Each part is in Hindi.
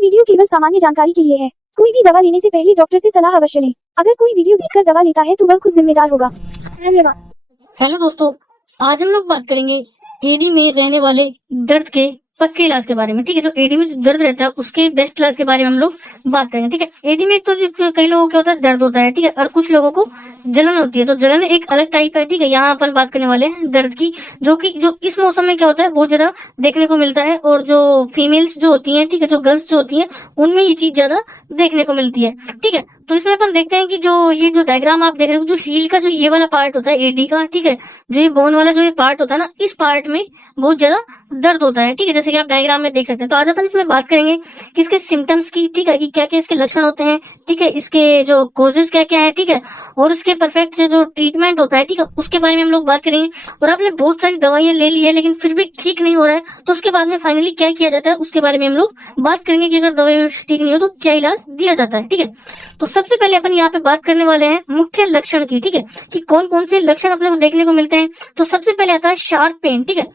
वीडियो केवल सामान्य जानकारी के लिए है। कोई भी दवा लेने से पहले डॉक्टर से सलाह अवश्य लें। अगर कोई वीडियो देखकर दवा लेता है तो वह खुद जिम्मेदार होगा। धन्यवाद। हेलो दोस्तों, आज हम लोग बात करेंगे एडी में रहने वाले दर्द के पक्के इलाज के बारे में। ठीक है, जो एडी में जो दर्द रहता है उसके बेस्ट इलाज के बारे में हम लोग बात करेंगे। ठीक है, एडी में तो कई लोगों को होता है दर्द होता है, ठीक है, और कुछ लोगों को जलन होती है। तो जलन एक अलग टाइप है। ठीक है, यहाँ अपन बात करने वाले हैं दर्द की, जो इस मौसम में क्या होता है बहुत ज्यादा देखने को मिलता है, और जो फीमेल्स जो होती है, ठीक है, जो गर्ल्स जो होती है उनमें ये चीज ज्यादा देखने को मिलती है। ठीक है, तो इसमें अपन देखते हैं कि जो डायग्राम आप देख रहे हो, जो हील का जो ये वाला पार्ट होता है एडी का, ठीक है, जो ये बोन वाला जो ये पार्ट होता है ना, इस पार्ट में बहुत ज्यादा दर्द होता है। ठीक है, जैसे कि आप डायग्राम में देख सकते हैं। तो आज अपन इसमें बात करेंगे कि इसके सिम्टम्स की, ठीक है, कि क्या क्या इसके लक्षण होते हैं, ठीक है, इसके जो कोजेस क्या क्या है, ठीक है, और उसके परफेक्ट जो ट्रीटमेंट होता है, ठीक है, उसके बारे में हम लोग बात करेंगे। और आपने बहुत सारी दवाइयां ले ली है लेकिन फिर भी ठीक नहीं हो रहा है, तो उसके बाद में फाइनली क्या किया जाता है उसके बारे में हम लोग बात करेंगे कि अगर दवाई ठीक नहीं हो तो क्या इलाज दिया जाता है। ठीक है, तो सबसे पहले अपन यहाँ पे बात करने वाले हैं मुख्य लक्षण की। ठीक है, कि कौन कौन से लक्षण अपने को देखने को मिलते हैं। तो सबसे पहले आता है शार्प पेन। ठीक है,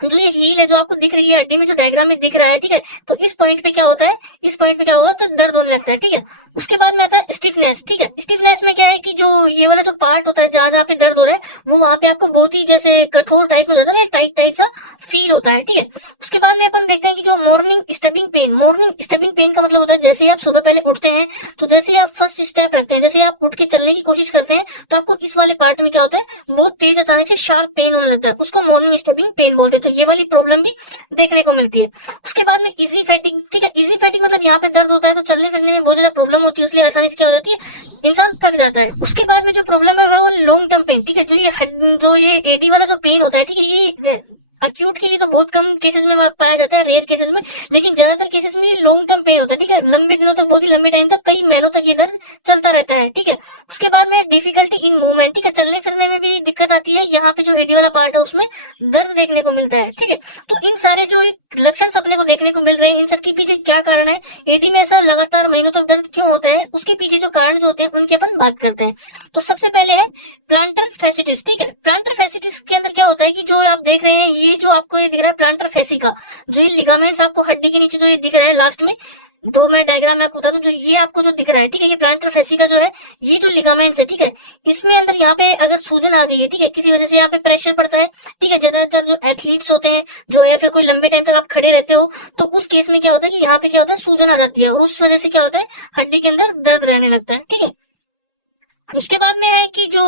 जो ये हील है जो आपको दिख रही है हड्डी में, जो डायग्राम में दिख रहा है, ठीक है, तो इस पॉइंट पे क्या होता है, इस पॉइंट पे क्या होगा तो दर्द होने लगता है। ठीक है, उसके बाद में आता है स्टिफनेस। ठीक है, स्टिफनेस में क्या है कि जो ये वाला जो पार्ट होता है जहां जहां पे दर्द हो रहा है वो वहां पे आपको बहुत ही जैसे कठोर टाइप में होता है ना, टाइट टाइट सा फील होता है। ठीक है, उसके बाद में अपन देखते हैं कि जो मॉर्निंग स्टेपिंग पेन का मतलब होता है जैसे ही आप सुबह पहले उठते हैं, तो जैसे ही आप फर्स्ट स्टेप रखते हैं, जैसे आप उठ के चलने की कोशिश करते हैं, तो आपको इस वाले पार्ट में क्या होता है बहुत तेज अचानक से शार्प पेन होने लगता है, उसको मॉर्निंग स्टेपिंग पेन बोलते हैं। तो ये वाली प्रॉब्लम भी देखने को मिलती है। उसके बाद में इजी फैटिंग। ठीक है, इजी फैटिंग मतलब यहाँ पे दर्द होता है तो चलने फिरने में बहुत ज्यादा प्रॉब्लम होती है, इसलिए आसानी से क्या हो जाती है इंसान थक जाता है। उसके बाद में जो प्रॉब्लम है वो लॉन्ग टर्म पेन। ठीक है, जो ये एडी वाला जो पेन होता है, ठीक है, ये अक्यूट के लिए तो बहुत कम केसेस में पाया जाता है, रेयर केसेस में, लेकिन ज्यादातर केसेस में लॉन्ग टर्म पेन होता है। ठीक है, लंबे दिनों तक, बहुत ही लंबे टाइम तक, कई महीनों तक ये दर्द चलता रहता है। ठीक है, उसके बाद में डिफिकल्टी इन मूवमेंट। ठीक है, चलने फिरने में भी दिक्कत आती है, यहाँ पे जो एडी वाला पार्ट है उसमें दर्द देखने को मिलता है। ठीक है, तो इन सारे जो लक्षण अपने को देखने को मिल रहे हैं, इन सब के पीछे क्या कारण है, एडी में ऐसा लगातार महीनों तक दर्द क्यों होता है, उसके पीछे जो कारण जो होते हैं उनकी अपन बात करते हैं। तो सबसे पहले है प्लांटर फेसिटिस। ठीक है, प्लांटर फेसिटिस के अंदर क्या होता है कि जो आप देख रहे हैं, ये जो आपको ये दिख रहा है प्लांटर फेसिका, जो ये लिगामेंट्स आपको हड्डी के नीचे जो ये दिख रहा है लास्ट में, दो मैं डायग्राम में आपको बता दूं, जो ये आपको जो दिख रहा है, ठीक है, ये प्लांटर फेसिका जो है, ये जो लिगामेंट्स है, ठीक है, इसमें अंदर यहाँ पे अगर सूजन आ गई है, ठीक है, किसी वजह से यहाँ पे प्रेशर पड़ता है, ठीक है, ज्यादातर जो एथलीट्स होते हैं, जो या फिर कोई लंबे टाइम तक आप खड़े रहते हो, तो उस केस में क्या होता है कि यहाँ पे क्या होता है सूजन आ जाती है, और उस वजह से क्या होता है हड्डी के अंदर दर्द रहने लगता है। ठीक है, उसके बाद में है कि जो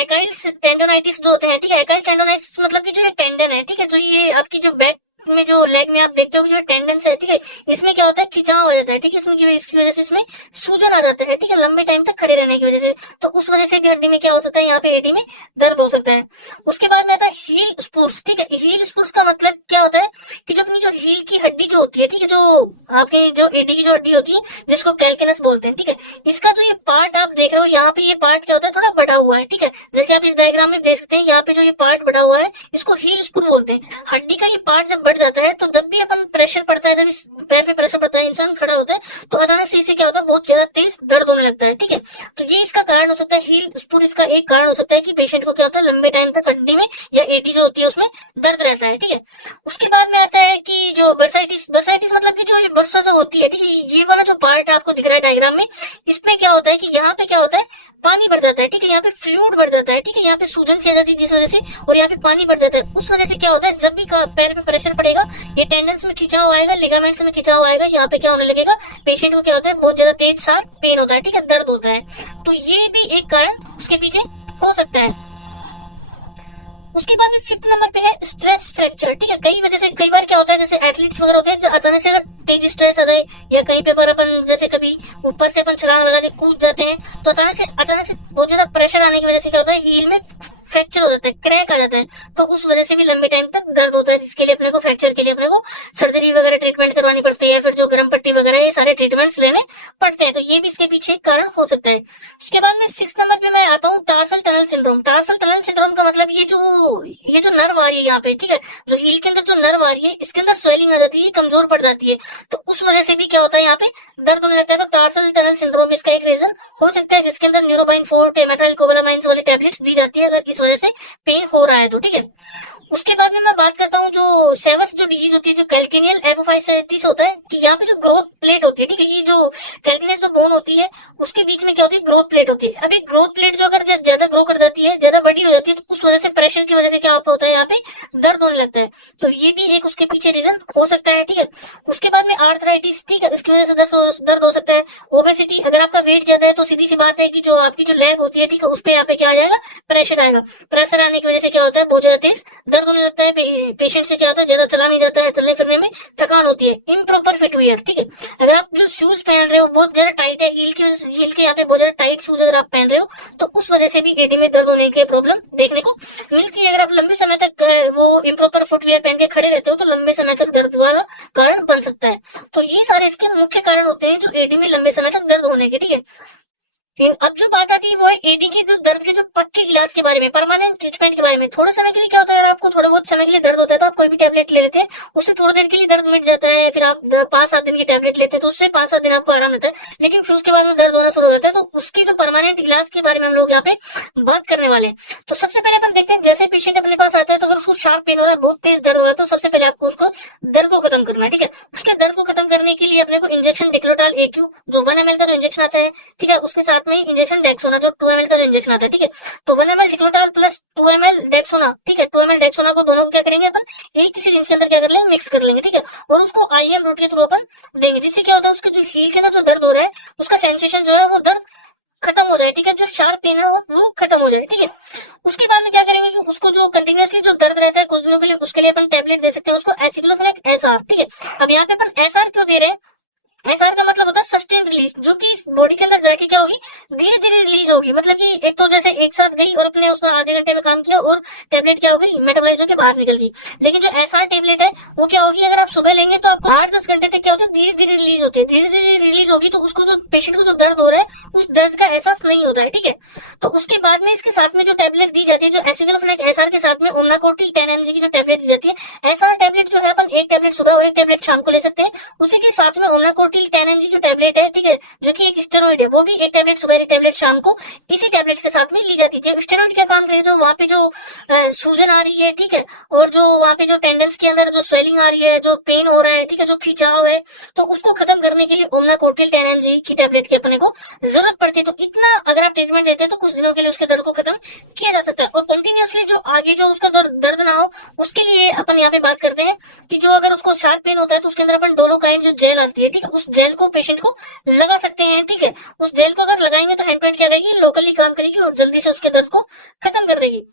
एकाइल्स टेंडोनाइटिस जो होते हैं, ठीक है, एकाइल टेंडोनाइटिस मतलब कि जो ये टेंडन है, ठीक है, जो ये आपकी जो बैक में जो लेग में आप देखते हो जो टेंडेंस है, ठीक है, इसमें क्या होता है खिंचाव हो जाता है। ठीक है, इसकी वजह से इसमें सूजन आ जाता है। ठीक है, लंबे टाइम तक खड़े रहने की वजह से, तो उस वजह से भी हड्डी में क्या हो सकता है, यहाँ पे एडी में दर्द हो सकता है। उसके बाद में आता है हील स्पूर्स। ठीक है, हील स्पूर्स का मतलब क्या होता है कि जो अपनी जो हील की हड्डी जो होती है, ठीक है, जो आपकी जो एडी की जो हड्डी होती है जिसको कैल्केनस बोलते हैं, ठीक है, इसका जो ये पार्ट आप देख रहे हो यहाँ पे, ये पार्ट क्या होता है थोड़ा बढ़ा हुआ है। ठीक है, जैसे आप इस डायग्राम में देख सकते हैं, यहाँ पे जो ये पार्ट बढ़ा हुआ है इसको हील स्पूर बोलते हैं। हड्डी का ये पार्ट जब बढ़ जाता है, तो जब भी अपन प्रेशर पड़ता है, जब इस पैर पे प्रेशर पड़ता है, इंसान खड़ा होता है, तो अचानक से इसे क्या होता है बहुत ज्यादा तेज दर्द होने लगता है। ठीक है, तो ये इसका कारण हो सकता है, हील स्पूर इसका एक कारण हो सकता है कि पेशेंट को क्या होता है लंबे टाइम तक हड्डी में या एडी जो होती है उसमें दर्द रहता है। ठीक है, उसके बाद में आता है कि जो बर्साइटिस मतलब कि जो ये बर्सा जो होती है, ठीक है, ये वाला जो पार्ट आपको दिख रहा है डायग्राम में, इसमें क्या होता है कि यहाँ पे क्या होता है पानी बढ़ जाता है। ठीक है, यहाँ पे फ्लूइड बढ़ जाता है। ठीक है, यहाँ पे सूजन सी आ जाती है जिस वजह से, और यहाँ पे पानी बढ़ जाता है, उस वजह से क्या होता है जब भी पैर पे प्रेशर पड़ेगा, ये टेंडेंस में खिंचाव आएगा, लिगामेंट्स में खिंचाव आएगा, यहाँ पे क्या होने लगेगा पेशेंट को क्या होता है बहुत ज्यादा तेज सा पेन होता है। ठीक है, दर्द होता है, तो ये भी एक कारण उसके पीछे हो सकता है। उसके बाद में 5th नंबर पे है स्ट्रेस फ्रैक्चर। ठीक है, कई वजह से कई बार क्या होता है जैसे एथलीट्स वगैरह होते हैं, अचानक से अगर तेज स्ट्रेस आ जाए, या कहीं पे पर अपन जैसे कभी ऊपर से अपन छलांग लगाने कूद जाते हैं, तो अचानक से बहुत ज्यादा प्रेशर आने की वजह से क्या होता है हील में फ्रैक्चर हो जाता है, क्रैक आ जाता है, तो उस वजह से भी लंबे टाइम तक दर्द होता है, जिसके लिए अपने को फ्रैक्चर के लिए अपने को सर्जरी वगैरह ट्रीटमेंट करवानी पड़ती है, या फिर जो गर्म पट्टी वगैरह ये सारे ट्रीटमेंट्स लेने पड़ते हैं, तो ये भी इसके पीछे एक कारण हो सकता है। उसके बाद में 6 नंबर पे मैं आता हूँ tarsal tunnel syndrome. Tarsal tunnel syndrome का मतलब ये जो नर्व आ रही है यहाँ पे, ठीक है, जो हील के अंदर जो नर्व आ रही है इसके अंदर स्वेलिंग आ जाती है, कमजोर पड़ जाती है, तो उस वजह से भी क्या होता है यहाँ पे दर्द होने लगता है। तो टार्सल टनल सिंड्रोम इसका एक रीजन हो सकता है, जिसके अंदर न्यूरोबाइन 4 मेथाइल कोबालामाइन वाली टैबलेट्स दी जाती है अगर इस वजह से पेन हो रहा है तो। ठीक है, उसके बाद में मैं बात करता हूँ जो सेवस जो डिजीज होती है, जो कैल्केनियल एपोफाइसाइटिस होता है, कि यहाँ पे जो ग्रोथ डायबिटीज, ठीक है, इसकी वजह से दर्द हो सकता है। ओबेसिटी, अगर आपका वेट ज्यादा है तो सीधी सी बात है कि जो आपकी जो लेग होती है, ठीक है, उस पे यहाँ पे क्या आ जाएगा, प्रेशर आएगा। प्रेशर आने की वजह से क्या होता है, बहुत ज्यादा तेज दर्द होने लगता है। पेशेंट से क्या होता है, ज्यादा चला नहीं जाता है, चलने फिरने में थकान होती है। इम्प्रॉपर फिटवियर, ठीक है, अगर आप जो शूज पहन रहे हो बहुत ज्यादा टाइट है, हील के यहाँ पे बहुत ज्यादा टाइट शूज अगर आप पहन रहे हो तो उस वजह से भी एडी में दर्द होने की प्रॉब्लम देखने को मिलती है। अगर आप लंबे समय तक वो इम्प्रॉपर फुटवियर पहन के खड़े रहते हो तो लंबे समय तक दर्द वाला कारण बन सकता है। तो ये सारे इसके मुख्य कारण होते हैं जो एडी में लंबे समय तक दर्द होने के, ठीक है। अब जो बात आती है वो है एडी के जो दर्द के जो पक्के इलाज के बारे में, परमानेंट ट्रीटमेंट के बारे में। थोड़े समय के लिए क्या होता है, अगर आपको थोड़े बहुत समय के लिए दर्द होता है तो आप कोई भी टेबलेट ले लेते हैं, उससे थोड़ी देर के लिए दर्द मिट जाता है, फिर आप 5-7 दिन की टेबलेट लेते हैं तो उससे 5-7 दिन आपको आराम मिलता है, लेकिन फिर उसके बाद में दर्द होना शुरू हो जाता है। तो उसकी जो परमानेंट इलाज के बारे में हम लोग यहाँ पे बात करने वाले हैं। तो सबसे पहले अपन देखते हैं, जैसे पेशेंट अपने पास आता है तो अगर उसको शार्प पेन हो रहा है, बहुत तेज दर्द हो रहा है, तो सबसे पहले आपको उसको दर्द को खत्म करना है, ठीक है। उसके दर्द को खत्म करने के लिए अपने को इंजेक्शन डिक्लोटाल AQ जो 1 ml का जो इंजेक्शन आता है, ठीक है, उसके साथ में इंजेक्शन डेक्सोना जो 2 ml का जो इंजेक्शन आता है, ठीक है। तो 1 ml डिक्लोटाल प्लस 2 ml डेक्सोना, ठीक है, 2 ml डेक्सोना को दोनों को क्या करेंगे अपन एक किसी रिंच के अंदर क्या कर लेंगे, मिक्स कर लेंगे, ठीक है, और उसको IM रूट के थ्रू अपन देंगे, जिससे क्या होता है उसके जो हील के अंदर जो दर्द हो रहा है उसका सेंसेशन जो है वो दर्द खत्म हो जाए, ठीक है, जो शार्प पेन है वो खत्म हो जाए, ठीक है। उसके बाद में क्या करेंगे कि उसको जो कंटिन्यूअसली जो दर्द रहता है कुछ दिनों के लिए, उसके लिए अपन टेबलेट दे सकते हैं उसको एसिक्लोफेनेक SR, ठीक है। अब यहाँ पे अपन SR क्यों दे रहे हैं, एसआर का मतलब होता है सस्टेन रिलीज, जो कि बॉडी के अंदर जाके क्या होगी, धीरे धीरे रिलीज होगी। मतलब कि एक तो जैसे एक साथ गई और अपने उसने आधे घंटे में काम किया और टेबलेट क्या होगी, मेटाबोलाइज होकर बाहर निकल गई। लेकिन जो एसआर टेबलेट है वो क्या होगी, अगर आप सुबह लेंगे तो आपको 8-10 घंटे तक क्या होता है, धीरे धीरे रिलीज होती है। धीरे धीरे रिलीज होगी तो उसको जो पेशेंट को जो दर्द हो रहा है उस दर्द का एहसास नहीं होता है, ठीक है। तो उसके बाद में इसके साथ में जो टेबलेट दी जाती है, जो एसिक्लोफेनेक SR के साथ में ओमनाकोटिल 10 mg की जो टेबलेट दी जाती है, एसआर टेबलेट जो है अपन एक टेबलेट सुबह और एक टेबलेट शाम को ले सकते हैं। उसी के साथ में ओमनाकोटिल 10 mg जो टेबलेट है, ठीक है, जो कि एक स्टेरॉइड है, वो भी एक टेबलेट सुबह एक टेबलेट शाम को इसी टेबलेट के साथ में ली जाती है। स्टेरॉइड क्या काम करे, जो वहाँ पे जो सूजन आ रही है, ठीक है, और जो वहाँ पे जो टेंडेंस के अंदर जो स्वेलिंग आ रही है, जो पेन हो रहा है, ठीक है, जो खिंचाव है, तो उसको खत्म करने के लिए ओमनाकोटिल 10 mg की टेबलेट की अपने को जरूरत पड़ती है। तो इतना अगर आप ट्रीटमेंट देते हैं तो कुछ दिनों के लिए उसके दर्द को खत्म किया जा सकता है। और कंटिन्यूअसली जो आगे जो उसका दर्द ना हो उसके लिए अपन यहाँ पे बात करते हैं कि जो अगर उसको शार्प पेन होता है तो उसके अंदर अपन डोलोकाइन जो जेल आती है, ठीक है, उस जेल को पेशेंट को लगा सकते हैं, ठीक है। उस जेल को अगर लगाएंगे तो हैंड पेंट क्या करेगी, लोकली काम करेगी और जल्दी से उसके दर्द को खत्म कर देगी।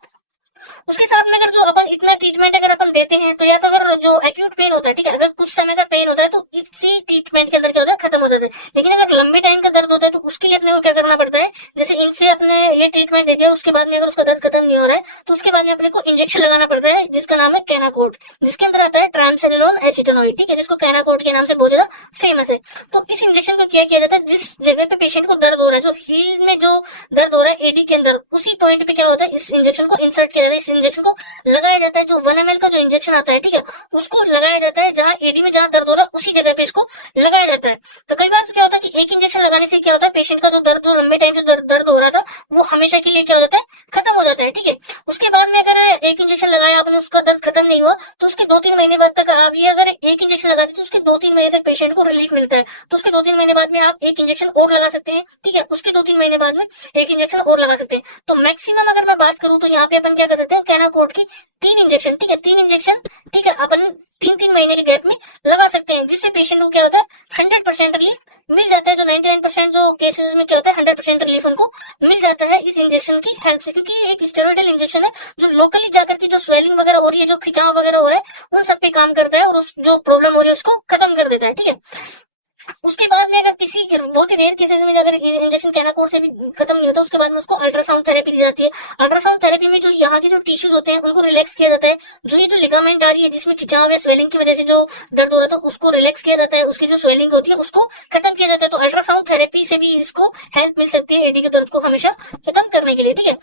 उसके साथ में अगर जो अपन इतना ट्रीटमेंट अगर अपन देते हैं तो या तो अगर जो एक्यूट पेन होता है, ठीक है, अगर कुछ समय का पेन होता है तो इसी ट्रीटमेंट के अंदर क्या होता है, खत्म हो जाता है। लेकिन अगर लंबे टाइम का दर्द होता है तो उसके लिए अपने को क्या करना पड़ता है, जैसे इनसे अपने ये ट्रीटमेंट देते हैं उसके बाद में अगर उसका दर्द खत्म नहीं हो रहा है तो उसके बाद में अपने को इंजेक्शन लगाना पड़ता है, जिसका नाम है कैनाकोड, जिसके अंदर आता है ट्रांसएनिलोन एसीटोनोइड, ठीक है, जिसको कैनाकोड के नाम से बहुत ज्यादा फेमस है। तो इस इंजेक्शन को क्या किया जाता है, जिस जगह पे पेशेंट को दर्द हो रहा है, जो हील में जो दर्द हो रहा है एडी के अंदर, उसी पॉइंट पे क्या होता है, इस इंजेक्शन को इंसर्ट किया जाता है। इस इंजेक्शन को लगाया जाता है, जो 1 ml का जो इंजेक्शन आता है, ठीक है, उसको लगाया जाता है जहां एडी में जहां दर्द हो रहा है उसी जगह पे इसको लगाया जाता है। तो कई बार तो क्या होता है कि एक इंजेक्शन लगाने से क्या होता है, पेशेंट का जो दर्द, जो लंबे टाइम से दर्द हो रहा था वो हमेशा के लिए क्या हो जाता है, खत्म हो जाता है, ठीक है। उसके बाद में अगर एक इंजेक्शन लगाया आपने, उसका दर्द खत्म नहीं हुआ तो उसके 2-3 महीने बाद तक आप ये अगर एक इंजेक्शन लगाते तो उसके 2-3 महीने तक पेशेंट को रिलीफ मिलता है। तो उसके 2-3 महीने बाद में आप एक इंजेक्शन और लगा सकते हैं, ठीक है, उसके 2-3 महीने बाद में एक इंजेक्शन और लगा सकते हैं। तो मैक्सिमम अगर मैं बात करूं तो यहाँ पे अपन क्या कर सकते हैं, कैनाकोड की 3 इंजेक्शन, ठीक है, 3 इंजेक्शन, ठीक है, अपन 3-3 महीने के गैप में लगा सकते हैं, जिससे पेशेंट को क्या होता है 100% रिलीफ मिल जाता है। जो 99% जो केसेस में क्या होता है 100% रिलीफ उनको मिल जाता है इस इंजेक्शन की हेल्प से, क्योंकि ये एक स्टेरॉइडल इंजेक्शन है जो लोकली जाकर के जो स्वेलिंग वगैरह हो रही है, जो खिंचाव वगैरह हो रहा है, उन सब पे काम करता है और उस जो प्रॉब्लम हो रही है उसको खत्म कर देता है, ठीक है। उसके बाद में अगर किसी बहुत ही रेयर केसेस में अगर इंजेक्शन कैनाकोड से भी खत्म नहीं होता, उसके बाद में उसको अल्ट्रासाउंड थेरेपी दी जाती है। अल्ट्रासाउंड थेरेपी में जो यहाँ के जो टिश्यूज होते हैं उनको रिलैक्स किया जाता है, जो ये जो लिगामेंट आ रही है जिसमें खिंचाव है, स्वेलिंग की वजह से जो दर्द हो रहा था उसको रिलैक्स किया जाता है, उसकी जो स्वेलिंग होती है उसको खत्म किया जाता है। तो अल्ट्रासाउंड थेरेपी से भी इसको हेल्प मिल सकती है एडी के दर्द को हमेशा खत्म करने के लिए, ठीक है।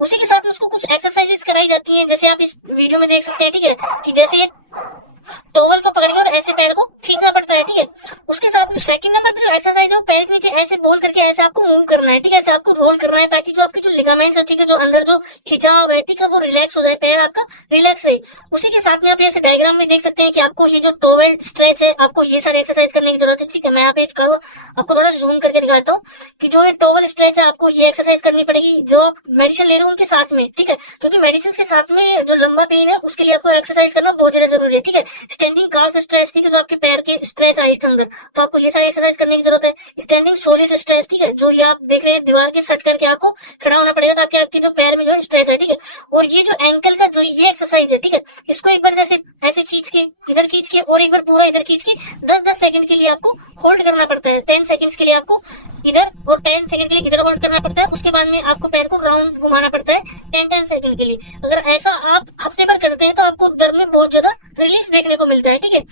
उसी के साथ में उसको कुछ एक्सरसाइजेस कराई जाती है, जैसे आप इस वीडियो में देख सकते हैं, ठीक है, कि जैसे टॉवल को पकड़ के और ऐसे पैर को खींचना पड़ता है, ठीक है। उसके साथ में सेकंड नंबर पे जो एक्सरसाइज है वो पैर के नीचे ऐसे बोल करके ऐसे आपको मूव करना है, ठीक है, ऐसे आपको रोल करना है ताकि जो आपके जो लिगामेंट्स है, ठीक है, जो अंदर जो खिंचाव है, ठीक है, वो रिलैक्स हो जाए, पैर आपका रिलैक्स रहे। उसी के साथ में आप ऐसे डायग्राम में देख सकते हैं कि आपको ये जो टोवेल स्ट्रेच है, आपको ये सारे एक्सरसाइज करने की जरूरत है, ठीक है। मैं यहाँ पे आपको थोड़ा जूम करके दिखाता हूँ कि जो ये टोवेल स्ट्रेच है आपको ये एक्सरसाइज करनी पड़ेगी जो आप मेडिसिन ले रहे हो उनके साथ में, ठीक है, क्योंकि मेडिसिन के साथ में जो लंबा पेन है उसके लिए आपको एक्सरसाइज करना बहुत ज्यादा जरूरी है, ठीक है। स्टैंडिंग काफ स्ट्रेच, ठीक है, जो आपके पैर के स्ट्रेच आए इसके अंदर, तो आपको ये सारी एक्सरसाइज करने की जरूरत है। स्टैंडिंग सोलिस स्ट्रेच, ठीक है, जो ये आप देख रहे हैं दीवार के सट करके आपको खड़ा होना पड़ेगा ताकि आपके जो पैर में जो है स्ट्रेच है, ठीक है। और ये जो एंकल का जो ये एक्सरसाइज है, ठीक है, इसको एक बार जैसे ऐसे खींच के इधर खींच के और एक बार पूरा इधर खींच के 10-10 सेकंड के लिए आपको होल्ड करना पड़ता है। 10 सेकंड्स के लिए आपको इधर और 10 सेकंड के लिए इधर होल्ड करना पड़ता है। उसके बाद में आपको पैर को राउंड घुमाना पड़ता है 10-10 सेकंड के लिए। अगर ऐसा आप हफ्ते भर करते हैं तो आपको दर्द में बहुत ज्यादा रिलीफ देखने को मिलता है, ठीक है।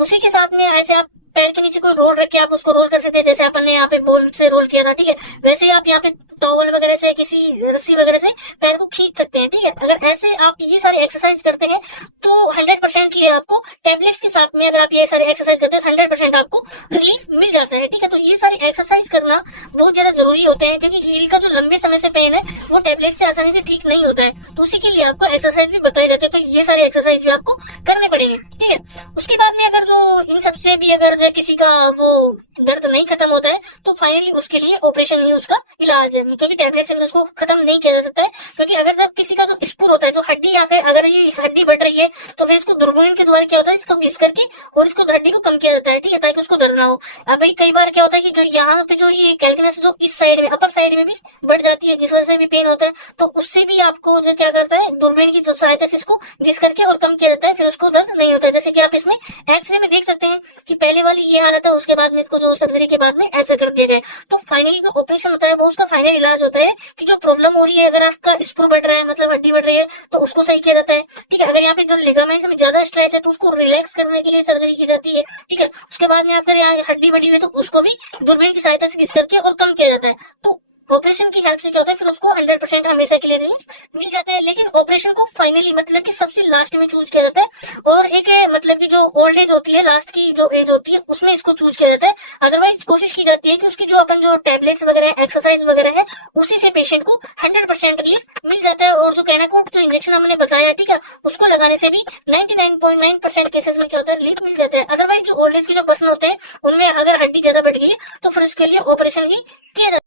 उसी के साथ में ऐसे आप पैर के नीचे कोई रोल रख के आप उसको रोल कर सकते हैं, जैसे अपन ने यहाँ पे बॉल से रोल किया था, ठीक है, वैसे ही आप यहाँ पे टॉवल वगैरह से किसी रस्सी वगैरह से पैर को खींच सकते हैं, ठीक है। अगर ऐसे आप ये सारे एक्सरसाइज करते हैं तो 100% के लिए आपको टैबलेट्स के साथ में अगर आप ये सारे एक्सरसाइज करते हैं तो 100% आपको रिलीफ मिल जाता है, ठीक है। तो ये सारे एक्सरसाइज करना बहुत ज्यादा जरूरी होते हैं क्योंकि हील का जो लंबे समय से पेन है वो टैबलेट से आसानी से ठीक नहीं होता है, तो उसी के लिए आपको एक्सरसाइज भी बताए जाते हैं। तो ये सारे एक्सरसाइज भी आपको करने पड़ेंगे, ठीक है। उसके बाद में अगर जो इन सबसे भी अगर जो किसी का वो दर्द नहीं खत्म होता है तो फाइनली उसके लिए ऑपरेशन ही उसका इलाज है, क्योंकि टैबलेट से उसको खत्म नहीं किया जा सकता है। क्योंकि अगर जब किसी का जो स्पुर होता है, जो हड्डी आकर अगर ये इस हड्डी बढ़ रही है तो फिर इसको दूरबीन के द्वारा क्या होता है, इसको घिस करके और इसको हड्डी को कम किया जाता है, ठीक है, ताकि उसको दर्द ना हो। अब भाई कई बार क्या होता है कि जो यहाँ पे जो ये कैल्कुलस जो इस साइड में अपर साइड में भी बढ़ जाती है जिस वजह से भी पेन होता है, तो उससे भी आपको जो क्या करता है दूरबीन की जो सहायता से इसको घिस करके और कम किया जाता है, फिर उसको दर्द नहीं होता है। जैसे कि आप इसमें एक्सरे में देख सकते हैं कि पहले वाली ये हालत है, उसके बाद में इसको जो सर्जरी के बाद में ऐसा कर दिया गया। तो फाइनली जो ऑपरेशन होता है वो उसका फाइनल इलाज होता है कि जो प्रॉब्लम हो रही है, अगर आपका स्क्रू बढ़ रहा है मतलब हड्डी बढ़ रही है तो उसको सही किया जाता है, ठीक है। अगर यहाँ पे जो लिगामेंट्स में ज्यादा स्ट्रेच है तो उसको रिलैक्स करने के लिए सर्जरी की जाती है, ठीक है। उसके बाद में अगर यहाँ हड्डी बढ़ी हुई है तो उसको भी दूरबीन की सहायता से घिस करके और कम किया जाता है। तो ऑपरेशन की हेल्प से क्या होता है, फिर उसको 100% हमेशा के लिए रिलीफ मिल जाता है। लेकिन ऑपरेशन को फाइनली मतलब कि सबसे लास्ट में चूज किया जाता है, और एक मतलब कि जो ओल्ड एज होती है, लास्ट की जो एज होती है उसमें इसको चूज किया जाता है। अदरवाइज कोशिश की जाती है कि उसकी जो अपन जो टैबलेट्स वगैरह एक्सरसाइज वगैरह है उसी से पेशेंट को 100% रिलीफ मिल जाता है। और जो कैनाकोट जो इंजेक्शन हमने बताया, ठीक है, उसको लगाने से भी 99.9% केसेस में क्या होता है, रिलीफ मिल जाता है। अदरवाइज जो ओल्ड एज के जो पर्सन होते हैं उनमें अगर हड्डी ज्यादा बढ़ गई है तो फिर उसके लिए ऑपरेशन ही किया जाता है।